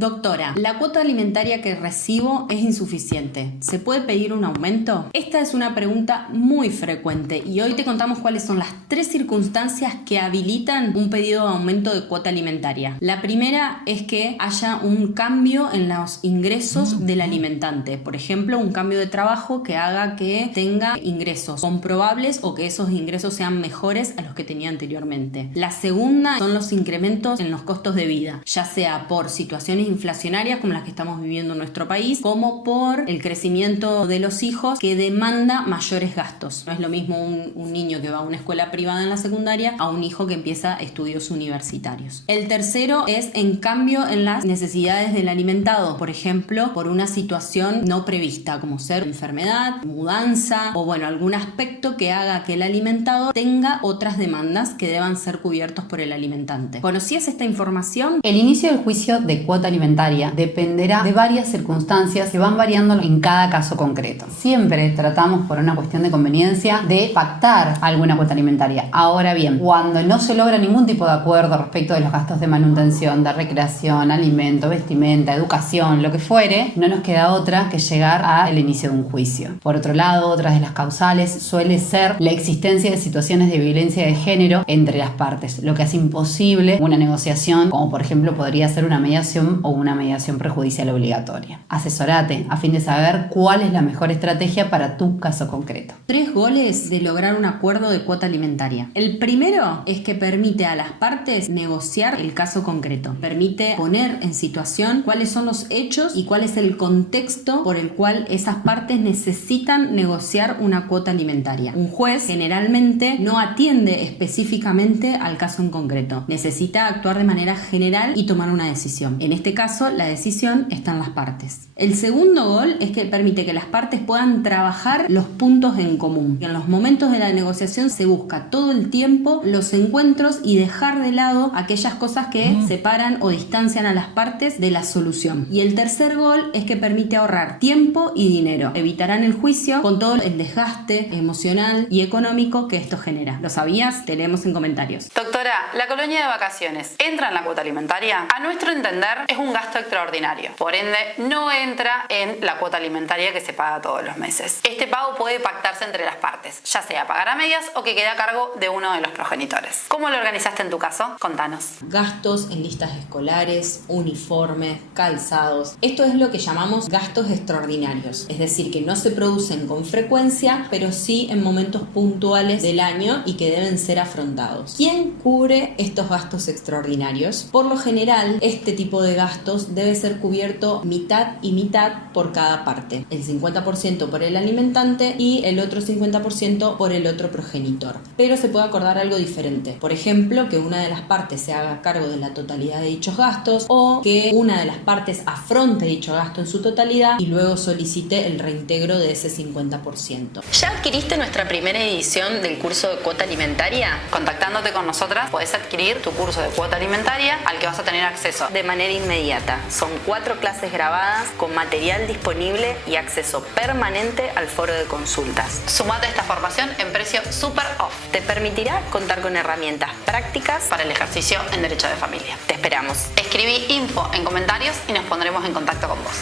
Doctora, la cuota alimentaria que recibo es insuficiente. ¿Se puede pedir un aumento? Esta es una pregunta muy frecuente y hoy te contamos cuáles son las 3 circunstancias que habilitan un pedido de aumento de cuota alimentaria. La primera es que haya un cambio en los ingresos del alimentante. Por ejemplo, un cambio de trabajo que haga que tenga ingresos comprobables o que esos ingresos sean mejores a los que tenía anteriormente. La segunda son los incrementos en los costos de vida, ya sea por situaciones inflacionarias como las que estamos viviendo en nuestro país, como por el crecimiento de los hijos que demanda mayores gastos. No es lo mismo un niño que va a una escuela privada en la secundaria a un hijo que empieza estudios universitarios. El tercero es en cambio en las necesidades del alimentado, por ejemplo, por una situación no prevista, como ser enfermedad, mudanza o algún aspecto que haga que el alimentado tenga otras demandas que deban ser cubiertos por el alimentante. ¿Conocías esta información? El inicio del juicio de cuota alimentaria dependerá de varias circunstancias que van variando en cada caso concreto. Siempre tratamos, por una cuestión de conveniencia, de pactar alguna cuota alimentaria. Ahora bien, cuando no se logra ningún tipo de acuerdo respecto de los gastos de manutención, de recreación, alimento, vestimenta, educación, lo que fuere, no nos queda otra que llegar al inicio de un juicio. Por otro lado, otra de las causales suele ser la existencia de situaciones de violencia de género entre las partes, lo que hace imposible una negociación, como por ejemplo podría ser una mediación o una mediación prejudicial obligatoria. Asesorate a fin de saber cuál es la mejor estrategia para tu caso concreto. 3 goles de lograr un acuerdo de cuota alimentaria. El primero es que permite a las partes negociar el caso concreto. Permite poner en situación cuáles son los hechos y cuál es el contexto por el cual esas partes necesitan negociar una cuota alimentaria. Un juez generalmente no atiende específicamente al caso en concreto. Necesita actuar de manera general y tomar una decisión. En este caso, la decisión está en las partes. El segundo gol es que permite que las partes puedan trabajar los puntos en común. En los momentos de la negociación se busca todo el tiempo los encuentros y dejar de lado aquellas cosas que separan o distancian a las partes de la solución. Y el tercer gol es que permite ahorrar tiempo y dinero. Evitarán el juicio con todo el desgaste emocional y económico que esto genera. ¿Lo sabías? Te leemos en comentarios. Doctora, ¿la colonia de vacaciones entra en la cuota alimentaria? A nuestro entender es un gasto extraordinario. Por ende, no entra en la cuota alimentaria que se paga todos los meses. Este pago puede pactarse entre las partes, ya sea pagar a medias o que quede a cargo de uno de los progenitores. ¿Cómo lo organizaste en tu caso? Contanos. Gastos en listas escolares, uniformes, calzados. Esto es lo que llamamos gastos extraordinarios. Es decir, que no se producen con frecuencia, pero sí en momentos puntuales del año y que deben ser afrontados. ¿Quién cubre estos gastos extraordinarios? Por lo general, este tipo de gastos debe ser cubierto mitad y mitad por cada parte. El 50% por el alimentante y el otro 50% por el otro progenitor. Pero se puede acordar algo diferente. Por ejemplo, que una de las partes se haga cargo de la totalidad de dichos gastos o que una de las partes afronte dicho gasto en su totalidad y luego solicite el reintegro de ese 50%. ¿Ya adquiriste nuestra primera edición del curso de cuota alimentaria? Contactándote con nosotras puedes adquirir tu curso de cuota alimentaria al que vas a tener acceso de manera inmediata. Son 4 clases grabadas con material disponible y acceso permanente al foro de consultas. Sumate a esta formación en precio super off. Te permitirá contar con herramientas prácticas para el ejercicio en derecho de familia. Te esperamos. Escribí info en comentarios y nos pondremos en contacto con vos.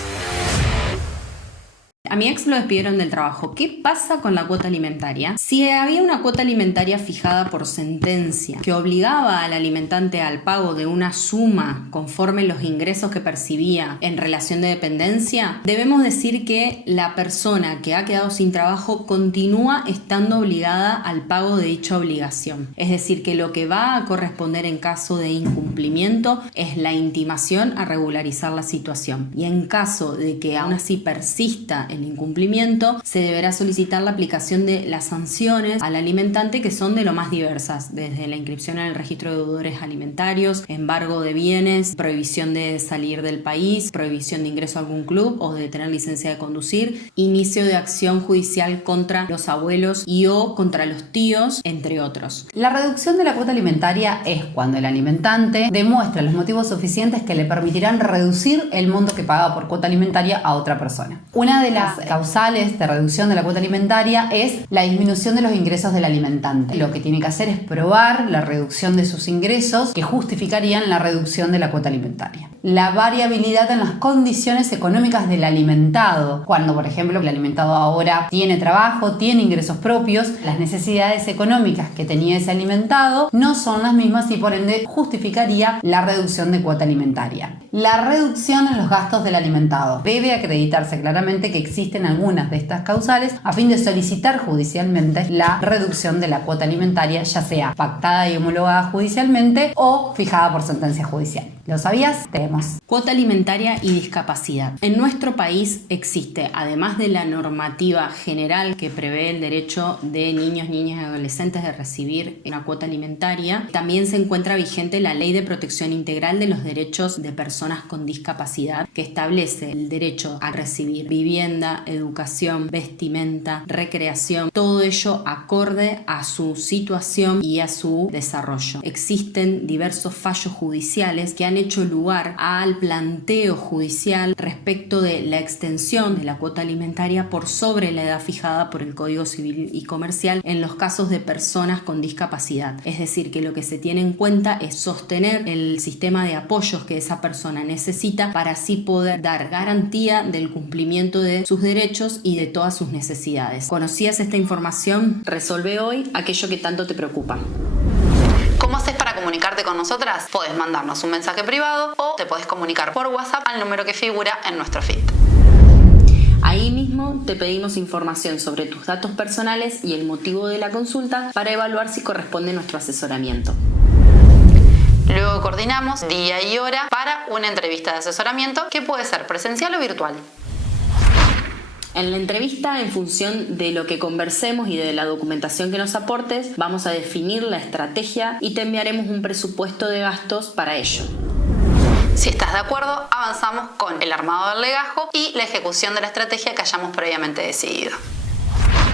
A mi ex lo despidieron del trabajo. ¿Qué pasa con la cuota alimentaria? Si había una cuota alimentaria fijada por sentencia que obligaba al alimentante al pago de una suma conforme los ingresos que percibía en relación de dependencia, debemos decir que la persona que ha quedado sin trabajo continúa estando obligada al pago de dicha obligación. Es decir, que lo que va a corresponder en caso de incumplimiento es la intimación a regularizar la situación. Y en caso de que aún así persista el incumplimiento, se deberá solicitar la aplicación de las sanciones al alimentante, que son de lo más diversas, desde la inscripción en el registro de deudores alimentarios, embargo de bienes, prohibición de salir del país, prohibición de ingreso a algún club o de tener licencia de conducir, inicio de acción judicial contra los abuelos y o contra los tíos, entre otros. La reducción de la cuota alimentaria es cuando el alimentante demuestra los motivos suficientes que le permitirán reducir el monto que paga por cuota alimentaria a otra persona. Una de las las causales de reducción de la cuota alimentaria es la disminución de los ingresos del alimentante. Lo que tiene que hacer es probar la reducción de sus ingresos que justificarían la reducción de la cuota alimentaria. La variabilidad en las condiciones económicas del alimentado. Cuando, por ejemplo, el alimentado ahora tiene trabajo, tiene ingresos propios, las necesidades económicas que tenía ese alimentado no son las mismas y por ende justificaría la reducción de cuota alimentaria. La reducción en los gastos del alimentado. Debe acreditarse claramente que existen algunas de estas causales a fin de solicitar judicialmente la reducción de la cuota alimentaria, ya sea pactada y homologada judicialmente o fijada por sentencia judicial. ¿Lo sabías? Tenemos. Cuota alimentaria y discapacidad. En nuestro país existe, además de la normativa general que prevé el derecho de niños, niñas y adolescentes de recibir una cuota alimentaria, también se encuentra vigente la Ley de Protección Integral de los Derechos de Personas con Discapacidad, que establece el derecho a recibir vivienda, educación, vestimenta, recreación, todo ello acorde a su situación y a su desarrollo. Existen diversos fallos judiciales que han hecho lugar al planteo judicial respecto de la extensión de la cuota alimentaria por sobre la edad fijada por el Código Civil y Comercial en los casos de personas con discapacidad. Es decir, que lo que se tiene en cuenta es sostener el sistema de apoyos que esa persona necesita para así poder dar garantía del cumplimiento de sus derechos y de todas sus necesidades. ¿Conocías esta información? Resolve hoy aquello que tanto te preocupa. ¿Cómo haces para comunicarte con nosotras? Podés mandarnos un mensaje privado o te podés comunicar por WhatsApp al número que figura en nuestro feed. Ahí mismo te pedimos información sobre tus datos personales y el motivo de la consulta para evaluar si corresponde nuestro asesoramiento. Luego coordinamos día y hora para una entrevista de asesoramiento que puede ser presencial o virtual. En la entrevista, en función de lo que conversemos y de la documentación que nos aportes, vamos a definir la estrategia y te enviaremos un presupuesto de gastos para ello. Si estás de acuerdo, avanzamos con el armado del legajo y la ejecución de la estrategia que hayamos previamente decidido.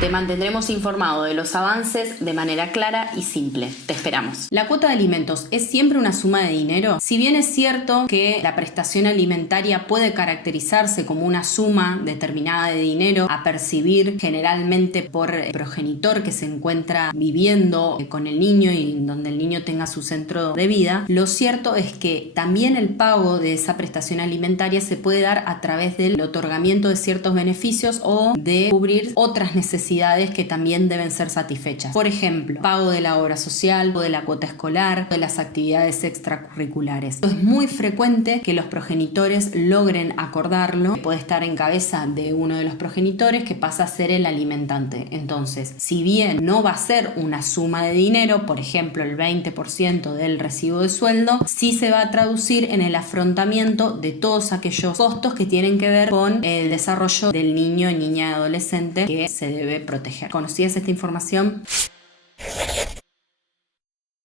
Te mantendremos informado de los avances de manera clara y simple. Te esperamos. ¿La cuota de alimentos es siempre una suma de dinero? Si bien es cierto que la prestación alimentaria puede caracterizarse como una suma determinada de dinero a percibir generalmente por el progenitor que se encuentra viviendo con el niño y donde el niño tenga su centro de vida, lo cierto es que también el pago de esa prestación alimentaria se puede dar a través del otorgamiento de ciertos beneficios o de cubrir otras necesidades que también deben ser satisfechas. Por ejemplo, pago de la obra social o de la cuota escolar o de las actividades extracurriculares. Es muy frecuente que los progenitores logren acordarlo. Puede estar en cabeza de uno de los progenitores que pasa a ser el alimentante. Entonces, si bien no va a ser una suma de dinero, por ejemplo el 20% del recibo de sueldo, sí se va a traducir en el afrontamiento de todos aquellos costos que tienen que ver con el desarrollo del niño, niña y adolescente que se debe proteger. ¿Conocías esta información?